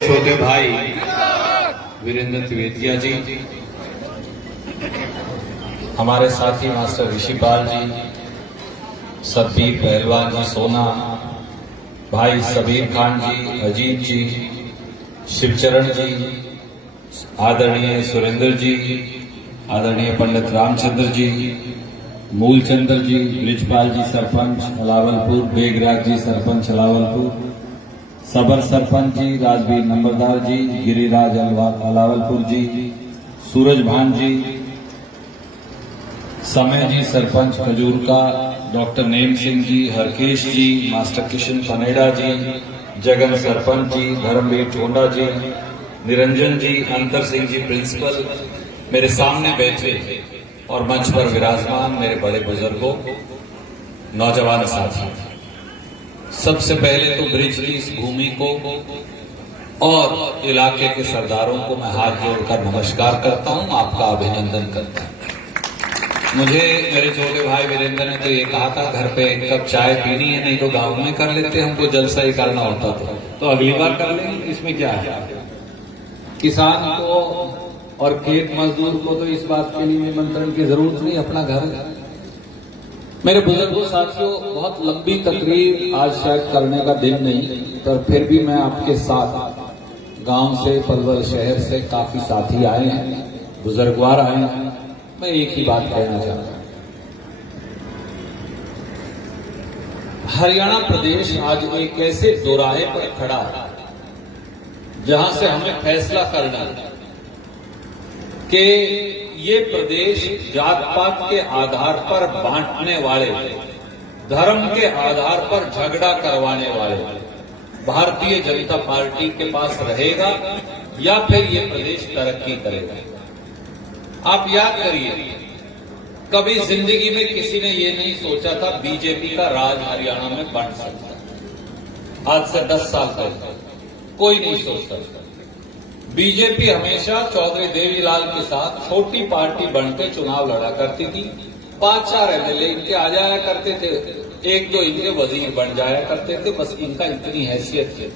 छोटे भाई वीरेंद्र त्रिवेदिया जी, हमारे साथी मास्टर ऋषिपाल जी, सतबीर पहलवान जी सोना, भाई सबीर खान जी, अजीत जी, शिवचरण जी, आदरणीय सुरेंद्र जी, आदरणीय पंडित रामचंद्र जी, मूलचंद्र जी, ब्रिजपाल जी सरपंच अलावलपुर, बेगराज जी सरपंच अलावलपुर, सबर सरपंच जी, राजवीर नंबरदार जी, गिरिराज अलावलपुर जी, सूरज भान जी, समय जी सरपंच खजूर का, डॉक्टर नेम सिंह जी, हरकेश जी, मास्टर किशन पनेड़ा जी, जगन सरपंच जी, धर्मवीर टोंडा जी, निरंजन जी, अंतर सिंह जी प्रिंसिपल, मेरे सामने बैठे और मंच पर विराजमान मेरे बड़े बुजुर्गों, नौजवान साथी, सबसे पहले तो ब्रिज की इस भूमि को और इलाके के सरदारों को मैं हाथ जोड़कर नमस्कार करता हूं, आपका अभिनंदन करता हूं। मुझे मेरे छोटे भाई वीरेंद्र ने तो ये कहा था घर पे एक कप चाय पीनी है, नहीं तो गांव में कर लेते, हमको जलसा ही करना होता था, तो अगली बार कर लेंगे, इसमें क्या है। किसान को और खेत मजदूर को तो इस बात के लिए निमंत्रण की जरूरत नहीं, अपना घर। मेरे बुजुर्गों साथियों, बहुत लंबी तकरीर आज शायद करने का दिन नहीं, पर फिर भी मैं आपके साथ गांव से, पलवल शहर से काफी साथी आए हैं, बुजुर्गवार आए हैं, मैं एक ही बात कहना चाहता हूं। हरियाणा प्रदेश आज एक ऐसे दोराहे पर खड़ा है जहां से हमें फैसला करना है कि ये प्रदेश जात पात के आधार पर बांटने वाले, धर्म के आधार पर झगड़ा करवाने वाले भारतीय जनता पार्टी के पास रहेगा या फिर ये प्रदेश तरक्की करेगा। आप याद करिए, कभी जिंदगी में किसी ने ये नहीं सोचा था बीजेपी का राज हरियाणा में बन सकता। आज से 10 साल पहले कोई नहीं सोचता था। बीजेपी हमेशा चौधरी देवीलाल के साथ छोटी पार्टी बनकर चुनाव लड़ा करती थी, 5-4 एमएलए इनके आ जाया करते थे, 1-2 इनके वजीर बन जाया करते थे, बस इनका इतनी हैसियत थी।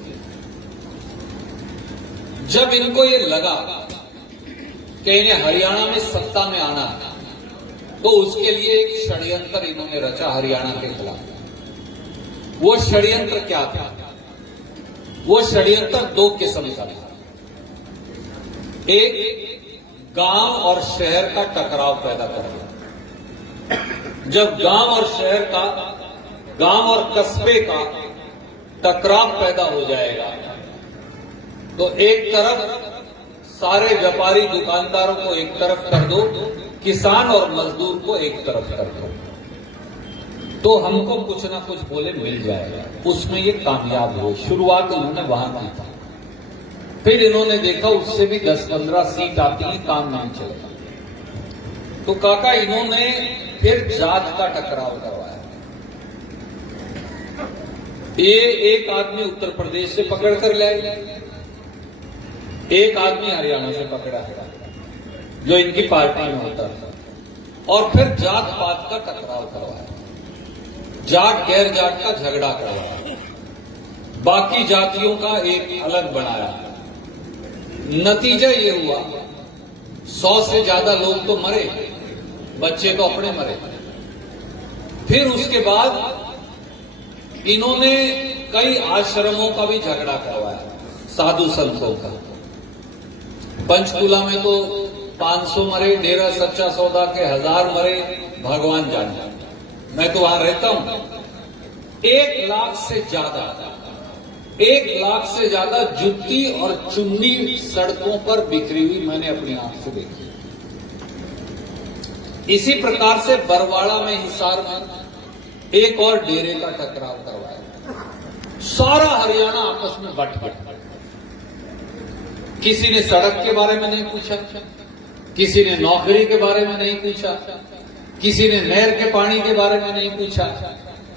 जब इनको ये लगा कि इन्हें हरियाणा में सत्ता में आना है, तो उसके लिए एक षड्यंत्र इन्होंने रचा हरियाणा के खिलाफ। वो षड्यंत्र क्या था? वो षड्यंत्र 2 किस्म का था। एक, गांव और शहर का टकराव पैदा कर दिया। जब गांव और शहर का, गांव और कस्बे का टकराव पैदा हो जाएगा, तो एक तरफ सारे व्यापारी दुकानदारों को एक तरफ कर दो, किसान और मजदूर को एक तरफ कर दो, तो हमको कुछ ना कुछ बोले मिल जाएगा। उसमें ये कामयाब हुए। शुरुआत उन्होंने वहां की था, फिर इन्होंने देखा उससे भी 10-15 सीट आती है, काम नहीं चलेगा, तो काका इन्होंने फिर जात का टकराव करवाया। ये एक आदमी उत्तर प्रदेश से पकड़ कर ले आए, एक आदमी हरियाणा से पकड़ा है जो इनकी पार्टी में होता था, और फिर जात पात का टकराव करवाया, जाट गैर जाट का झगड़ा करवाया, बाकी जातियों का एक अलग बनाया। नतीजा ये हुआ 100 से ज्यादा लोग तो मरे, बच्चे तो अपने मरे। फिर उसके बाद इन्होंने कई आश्रमों का भी झगड़ा करवाया, साधु संतों का। पंचकूला में तो 500 मरे, डेरा सच्चा सौदा के 1000 मरे, भगवान जाने। मैं तो वहां रहता हूं, 1 लाख से ज्यादा जूती और चुन्नी सड़कों पर बिखरी हुई मैंने अपनी आंख से देखी। इसी प्रकार से बरवाड़ा में, हिसार में एक और डेरे का टकराव करवाया। सारा हरियाणा आपस में बट गया। किसी ने सड़क के बारे में नहीं पूछा, किसी ने नौकरी के बारे में नहीं पूछा, किसी ने नहर के पानी के बारे में नहीं पूछा,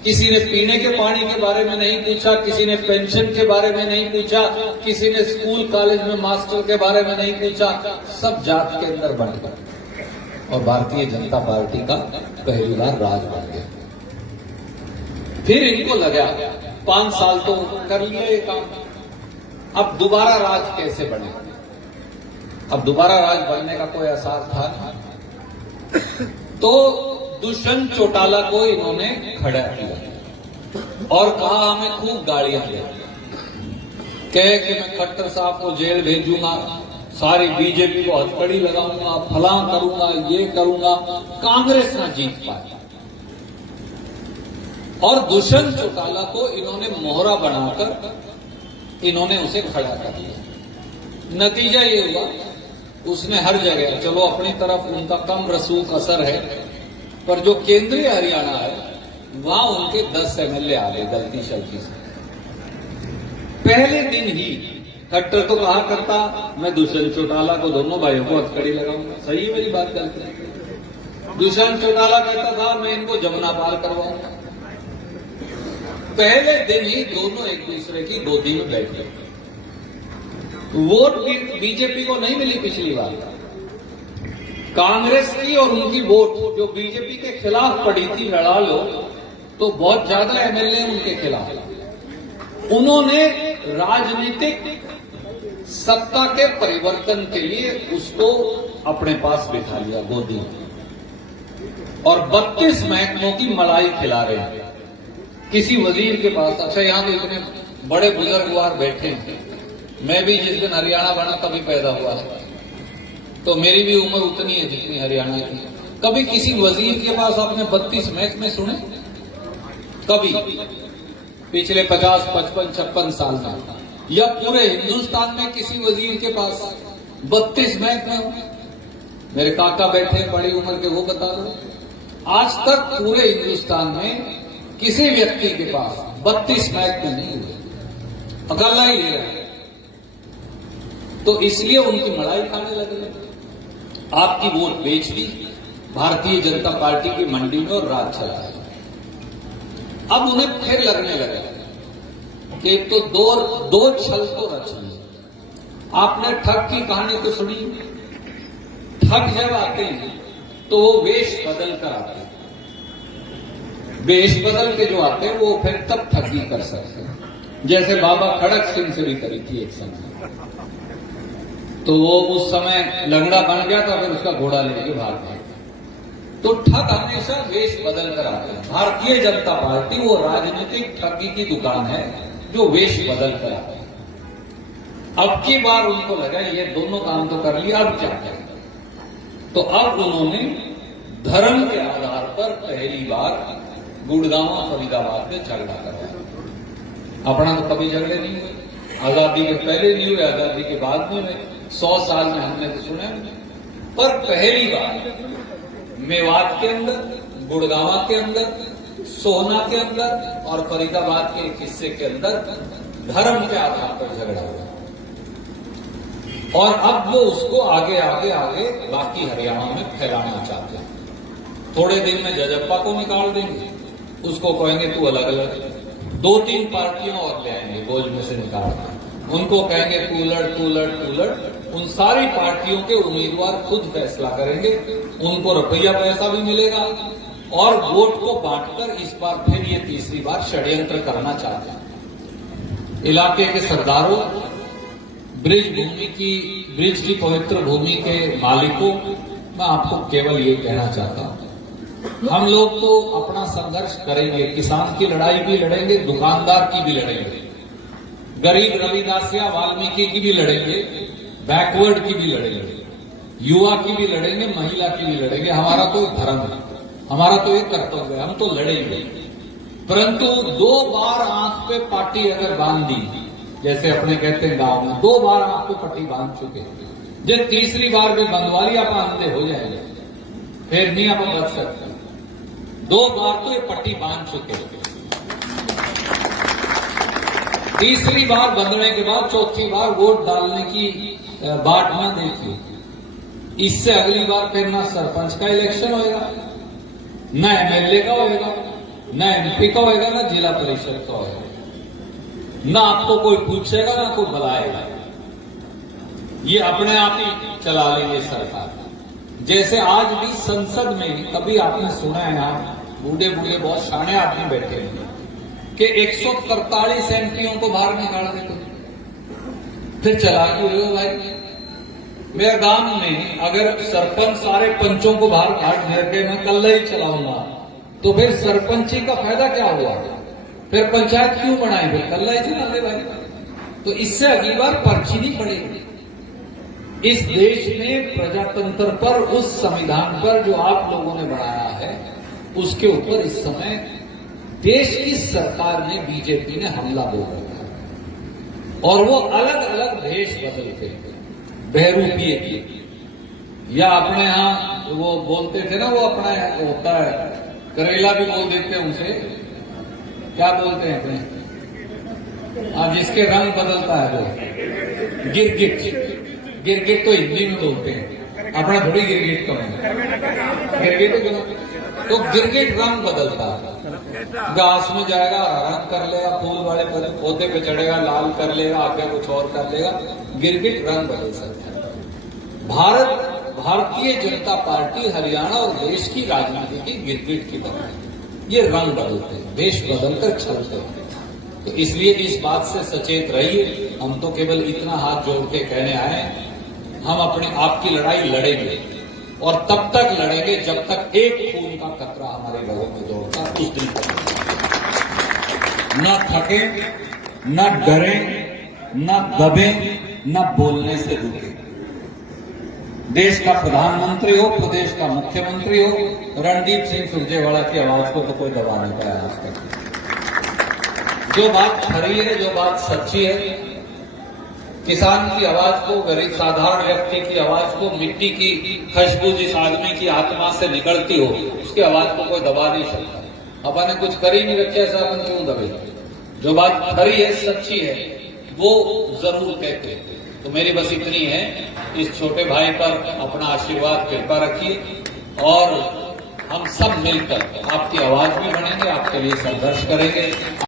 किसी ने पीने के पानी के बारे में नहीं पूछा, किसी ने पेंशन के बारे में नहीं पूछा, किसी ने स्कूल कॉलेज में मास्टर के बारे में नहीं पूछा। सब जात के अंदर बंट गए और भारतीय जनता पार्टी का पहली बार राज बन गया। फिर इनको लगा 5 साल तो कर लिया ये काम, अब दोबारा राज कैसे बने? अब दोबारा राज बनने का कोई आसार था नहीं। तो दुष्यंत चौटाला को इन्होंने खड़ा किया और कहा हमें खूब गाड़ियां दे, कहे कि मैं खट्टर साहब को जेल भेजूंगा, सारी बीजेपी को हथकड़ी लगाऊंगा, फलां करूंगा, ये करूंगा, कांग्रेस ना जीत पाए। और दुष्यंत चौटाला को इन्होंने मोहरा बनाकर इन्होंने उसे खड़ा कर दिया। नतीजा ये हुआ, उसने हर जगह, चलो अपनी तरफ उनका कम रसूख असर है, पर जो केंद्रीय हरियाणा है वहां उनके 10 एमएलए आ गए गलती शलती से। पहले दिन ही खट्टर तो कहा करता मैं दुष्यंत चौटाला को, दोनों भाइयों को हथकड़ी लगाऊंगा, सही है मेरी बात गलत? दुष्यंत चौटाला कहता था मैं इनको जमुना पार करवाऊंगा। पहले दिन ही दोनों एक दूसरे की गोदी में बैठ गए। वोट बीजेपी को नहीं मिली पिछली बार, कांग्रेस की और उनकी वोट जो बीजेपी के खिलाफ पड़ी थी, लड़ा लो, तो बहुत ज्यादा एमएलए उनके खिलाफ। उन्होंने राजनीतिक सत्ता के परिवर्तन के लिए उसको अपने पास बिठा लिया गोदी में, और 32 महकमों की मलाई खिला रहे हैं किसी वजीर के पास। अच्छा, यहां तो इतने बड़े बुजुर्गवार बैठे हैं, मैं भी जिस दिन हरियाणा बना तभी पैदा हुआ है, तो मेरी भी उम्र उतनी है जितनी हरियाणा की। कभी किसी वजीर के पास आपने 32 महकमे सुने? कभी पिछले 50, 55, 56 साल में, या पूरे हिंदुस्तान में किसी वजीर के पास 32 महकमे हो? मेरे काका बैठे बड़ी उम्र के, वो बता दो। आज तक पूरे हिंदुस्तान में किसी व्यक्ति के पास 32 महकमे नहीं हुए, अकेला ही ले रहे। तो इसलिए उनकी मलाई खाने लगे, आपकी वोट बेच दी भारतीय जनता पार्टी की मंडी में और राज चलाया। अब उन्हें फिर लगने लगा कि तो दो छल तो रच लिए। आपने ठग की कहानी तो सुनी, ठग जब आते हैं तो वो वेश बदल कर आते हैं, वेश बदल के जो आते हैं वो फिर तब ठगी कर सकते हैं। जैसे बाबा खड़क सिंह से भी करी थी एक समय, तो वो उस समय लंगड़ा बन गया था, फिर उसका घोड़ा लेके भाग गया। तो ठग हमेशा वेश बदल कर आते हैं। भारतीय जनता पार्टी वो राजनीतिक ठगी की दुकान है जो वेश बदल कर आते हैं। अब की बार उनको लगा ये दोनों काम तो कर लिया, अब क्या करें? तो अब उन्होंने धर्म के आधार पर पहली बार गुड़गांव और फरीदाबाद में झगड़ा करवाया। अपना तो कभी झगड़े नहीं हुए, आजादी के पहले नहीं हुए, आजादी के बाद में 100 साल में हमने तो सुने, पर पहली बार मेवात के अंदर, गुड़गांव के अंदर, सोहना के अंदर और फरीदाबाद के एक हिस्से के अंदर धर्म के आधार पर झगड़ा हुआ। और अब वो उसको आगे आगे आगे बाकी हरियाणा में फैलाना चाहते हैं। थोड़े दिन में जजप्पा को निकाल देंगे, उसको कहेंगे तू अलग अलग, 2-3 पार्टियां और ले आएंगे गोज में से निकालना, उनको कहेंगे तू लड़ तू लड़ तू लड़। उन सारी पार्टियों के उम्मीदवार खुद फैसला करेंगे, उनको रुपया पैसा भी मिलेगा और वोट को बांटकर इस बार फिर ये तीसरी बार षड्यंत्र करना चाहते हैं। इलाके के सरदारों, ब्रिज की पवित्र भूमि के मालिकों, मैं आपको केवल ये कहना चाहता हूं, हम लोग तो अपना संघर्ष करेंगे, किसान की लड़ाई भी लड़ेंगे, दुकानदार की भी लड़ेंगे, गरीब रविदासिया वाल्मीकि की भी लड़ेंगे, बैकवर्ड की भी लड़ेंगे, युवा की भी लड़ेंगे, महिला की भी लड़ेंगे। हमारा तो धर्म है, हमारा तो एक कर्तव्य है, हम तो लड़ेंगे। परंतु 2 बार आंख पे पाटी अगर बांध दी, जैसे अपने कहते हैं गांव में 2 बार आंख पे पट्टी बांध चुके, जब तीसरी बार भी बंधवाली आप अंधे हो जाएंगे, फिर नहीं आप बच सकते। 2 बार तो ये पट्टी बांध चुके, तीसरी बार बंधने के बाद चौथी बार वोट डालने की बाट न देखिए। इससे अगली बार फिर ना सरपंच का इलेक्शन होएगा, न एमएलए का होएगा, न एमपी का होएगा, न जिला परिषद का होएगा, ना आपको कोई पूछेगा ना कोई बुलाएगा, ये अपने आप ही चला लेंगे सरकार। जैसे आज भी संसद में कभी आपने सुना है, यहाँ बूढ़े बूढ़े बहुत शाणे आदमी बैठे हैं कि 143 एमपीओं को बाहर निकाल देते, फिर चला क्यों रहे हो भाई? मेरे गांव में अगर सरपंच सारे पंचों को बाहर काट घेर के मैं कल्ला ही चलाऊंगा, तो फिर सरपंची का फायदा क्या हुआ? फिर पंचायत क्यों बनाई? फिर कल्ला ही चला ले भाई। तो इससे अगली बार पर्ची नहीं पड़ेगी। इस देश में प्रजातंत्र पर, उस संविधान पर जो आप लोगों ने बनाया है, उसके ऊपर इस समय देश की सरकार ने, बीजेपी ने हमला बोल रखा है। और वो अलग अलग भेष बदलते, बहरूपिये की, या अपने यहां वो बोलते थे ना, वो अपना होता है करेला भी बोल देते हैं उसे, क्या बोलते हैं अपने, जिसके रंग बदलता है वो गिरगिट। गिरगिट तो हिंदी में बोलते हैं, अपना थोड़ी गिरगिट कम है। गिरगिट तो गिरगिट रंग बदलता है, घास में जाएगा रंग कर लेगा, फूल वाले पौधे पे चढ़ेगा लाल कर लेगा, आगे कुछ और कर लेगा, गिरगिट रंग बदल सकता है। भारतीय जनता पार्टी हरियाणा और देश की राजनीति की गिरगिट की तरह है। ये रंग बदलते हैं, देश बदलकर चलते हैं। तो इसलिए इस बात से सचेत रहिए। हम तो केवल इतना हाथ जोड़ के कहने आए, हम अपने आप की लड़ाई लड़ेंगे, और तब तक लड़ेंगे जब तक एक खून का कतरा हमारे लोगों में दौड़ता, उस दिन तक न थके, न डरे, न दबे, न बोलने से रुके। देश का प्रधानमंत्री हो, प्रदेश का मुख्यमंत्री हो, रणदीप सिंह सुरजेवाला की आवाज को तो कोई दबा नहीं पाया आज तक। जो बात खरी है, जो बात सच्ची है, किसान की आवाज को, गरीब साधारण व्यक्ति की आवाज को, मिट्टी की खुशबू जिस आदमी की आत्मा से निकलती हो, उसकी आवाज को कोई दबा नहीं सकता। अपन ने कुछ कर ही नहीं रखा, ऐसा अपन क्यों दबे? जो बात खरी है, सच्ची है, वो जरूर कहते हैं। तो मेरी बस इतनी है, इस छोटे भाई पर अपना आशीर्वाद कृपा रखिए, और हम सब मिलकर आपकी आवाज भी बनेंगे, आपके लिए संघर्ष करेंगे।